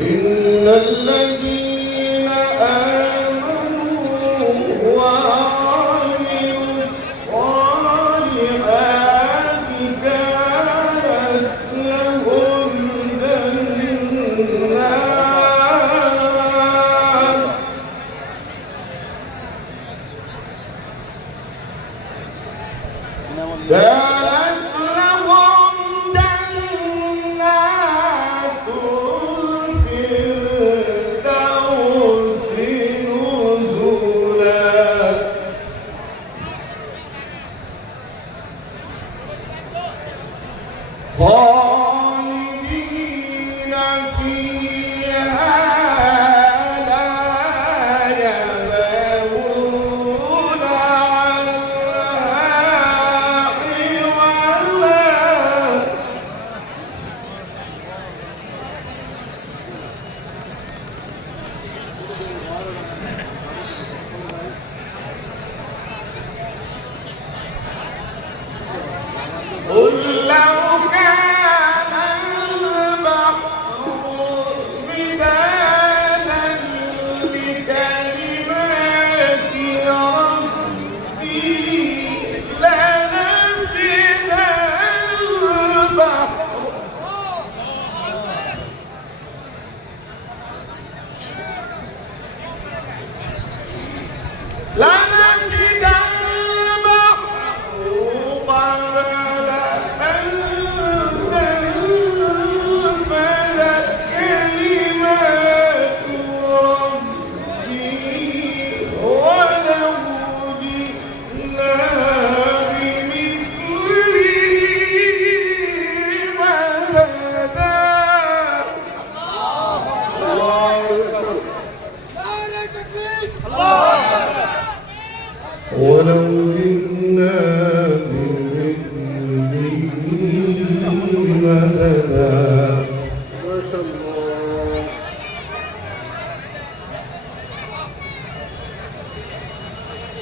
إن الذين آمنوا وعملوا الصالحات كانت لهم خالدين فيها لا يبغون عنها حولا. قل لو كان البحر مدادا لكلمات ربي لنفد البحر قبل أن تنفد كلمات ربي ولو جئنا بمثله مددا. ولو جئنا بمثله مددا.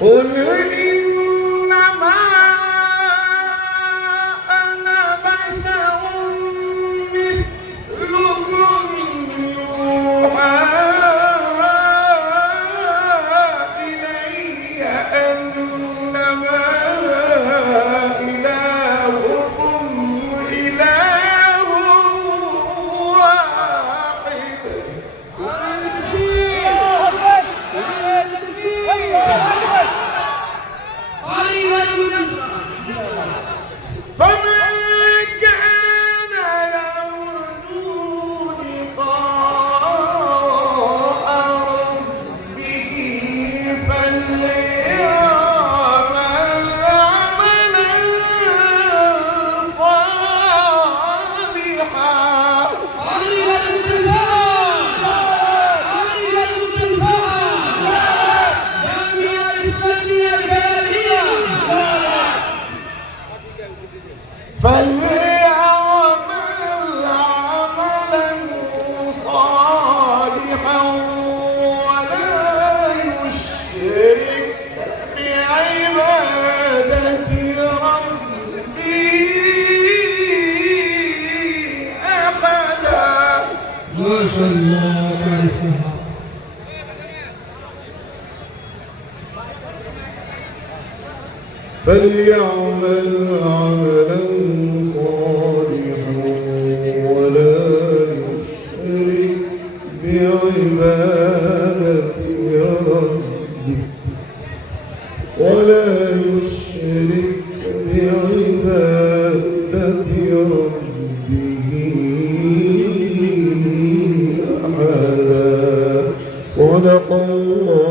قل إنما أنا بشر مثلكم يوحى إلي أنما إلهكم إله واحد. فمن كان يرجو لقاء ربه فليعمل عملا صالحا. فليعمل عملا صالحا ولا يشرك بعبادة ربه أحدا. ما شاء الله يا سيدي. فليعمل عملا صالحا ولا يشرك بعبادة ربه أحدا. صدق الله.